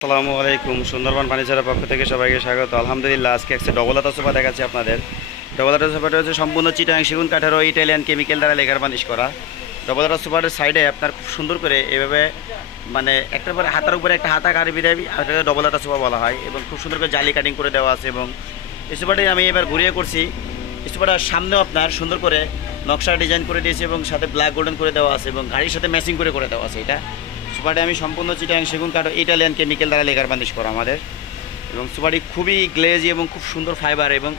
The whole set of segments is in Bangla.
আসসালামু আলাইকুম। সুন্দরবন ফার্নিচারের পক্ষ থেকে সবাইকে স্বাগত। আলহামদুলিল্লাহ, আজকে একটা ডবল আতা সোফা দেখাচ্ছি আপনাদের। ডবল আতা সোফাটা হচ্ছে সম্পূর্ণ চিটাগাং সেগুন কাঠের ও ইটালিয়ান কেমিক্যাল দ্বারা লেকার বানিশ করা। ডবল আতা সোফাটার সাইডে আপনার খুব সুন্দর করে এভাবে মানে একটার পরে হাতার উপরে একটা হাতা কারি বিদায় ডবল আতা সোফা বলা হয়, এবং খুব সুন্দর করে জালি কাটিং করে দেওয়া আছে। এবং এই সোফাটাই আমি এবার ঘুরিয়ে করছি। এই সোফাটার সামনেও আপনার সুন্দর করে নকশা ডিজাইন করে দিয়েছে এবং সাথে ব্ল্যাক গোল্ডেন করে দেওয়া আছে এবং গাড়ির সাথে ম্যাচিং করে দেওয়া আছে। এটা সোফাটি আমি সম্পূর্ণ চিটাগাং সেগুন কাঠ ইটালিয়ান কেমিক্যাল দ্বারা লেকার বানিশ করা আমাদের। এবং সোফাটি খুবই গ্লেজি এবং খুব সুন্দর ফাইবার, এবং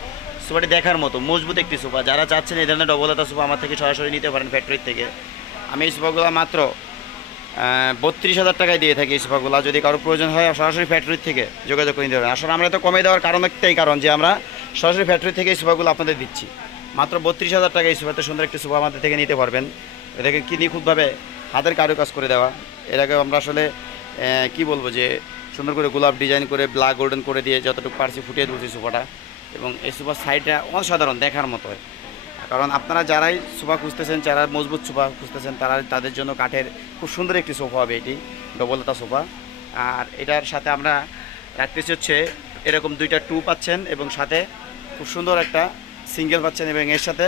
সোফাটি দেখার মতো মজবুত একটি সোফা। যারা চাচ্ছেন এই ধরনের ডবল আতা সোফা আমার থেকে সরাসরি নিতে পারেন ফ্যাক্টরির থেকে। আমি এই সোফাগুলো মাত্র 32,000 টাকায় দিয়ে থাকি। এই সোফাগুলো যদি কারো প্রয়োজন হয় সরাসরি ফ্যাক্টরির থেকে যোগাযোগ করে নিতে পারেন। আসলে আমরা তো কমে দেওয়ার কারণ একটাই কারণ যে আমরা সরাসরি ফ্যাক্টরি থেকে এই সোফাগুলো আপনাদের দিচ্ছি মাত্র 32,000 টাকায়। এই সোফাতে সুন্দর একটি সোফা আমাদের থেকে নিতে পারবেন। এটাকে কি নিখুঁতভাবে হাতের কারুকাজ করে দেওয়া। এর আগে আমরা আসলে কি বলবো যে সুন্দর করে গোলাপ ডিজাইন করে ব্ল্যাক গোল্ডেন করে দিয়ে যতটুকু পারছি ফুটিয়ে তুলছি সোফাটা। এবং এই সোফার সাইডটা অসাধারণ দেখার মতো হয়, কারণ আপনারা যারাই সোফা খুঁজতেছেন, যারা মজবুত সোফা খুঁজতেছেন, তাদের জন্য কাঠের খুব সুন্দর একটি সোফা হবে এটি ডবল আতা সোফা। আর এটার সাথে আমরা রাখতেছি হচ্ছে এরকম দুইটা টু পাচ্ছেন এবং সাথে খুব সুন্দর একটা সিঙ্গেল পাচ্ছেন, এবং এর সাথে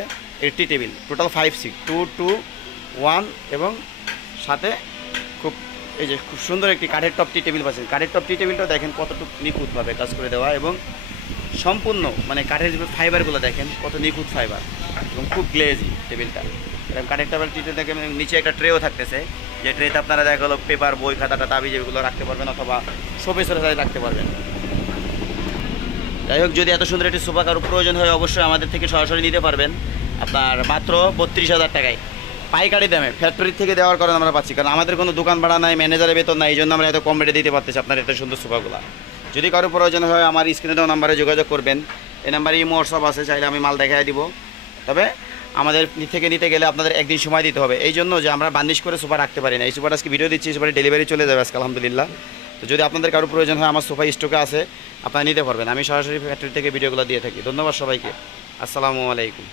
টি টেবিল টোটাল 5 সিট 2 2 1 এবং সাথে খুব এই যে খুব সুন্দর একটি কাঠের টপ টি টেবিল পাচ্ছেন। কাঠের টপ টি টেবিলটাও দেখেন কতটুকু নিখুঁতভাবে কাজ করে দেওয়া, এবং সম্পূর্ণ মানে কাঠের যে ফাইবারগুলো দেখেন কত নিখুঁত ফাইবার, এবং খুব গ্লেজি টেবিলটা। এরকম কাঠের টেবিল টিতে দেখেন নিচে একটা ট্রেও থাকতেছে, যে ট্রেতে আপনারা দেখা গেলো পেপার, বই, খাতা, তাবি যেগুলো রাখতে পারবেন, অথবা শোপিসের সাথে রাখতে পারবেন। যাই হোক, যদি এত সুন্দর একটি সোফা কারো প্রয়োজন হয় অবশ্যই আমাদের থেকে সরাসরি নিতে পারবেন আপনার মাত্র 32,000 টাকায় পাইকারি দামে ফ্যাক্টরি থেকে দেওয়ার কারণে আমরা পাচ্ছি, কারণ আমাদের কোনো দোকান ভাড়া নাই, ম্যানেজারের বেতন নাই, এই জন্য আমরা এত কম রেটে দিতে পারতেছি আপনার এত সুন্দর সোফাগুলো। যদি কারো প্রয়োজন হয় আমার স্ক্রিনে দেওয়া নাম্বারে যোগাযোগ করবেন। এই নাম্বারে ইমো হোয়াটসঅ্যাপ আছে, চাইলে আমি মাল দেখাই দিব। তবে আমাদের থেকে নিতে গেলে আপনাদের একদিন সময় দিতে হবে, এই জন্য যে আমরা বান্ডিশ করে সোফা রাখতে পারি না। এই সোফাটা আজকে ভিডিও দিচ্ছি, সোফাটি ডেলিভারি চলে যাবে আজকে আলহামদুলিল্লাহ। তো যদি আপনাদের কারো প্রয়োজন হয় আমার সোফা স্টকে আছে, আপনারা নিতে পারবেন। আমি সরাসরি ফ্যাক্টরি থেকে ভিডিওগুলো দিয়ে থাকি। ধন্যবাদ সবাইকে। আসসালামু আলাইকুম।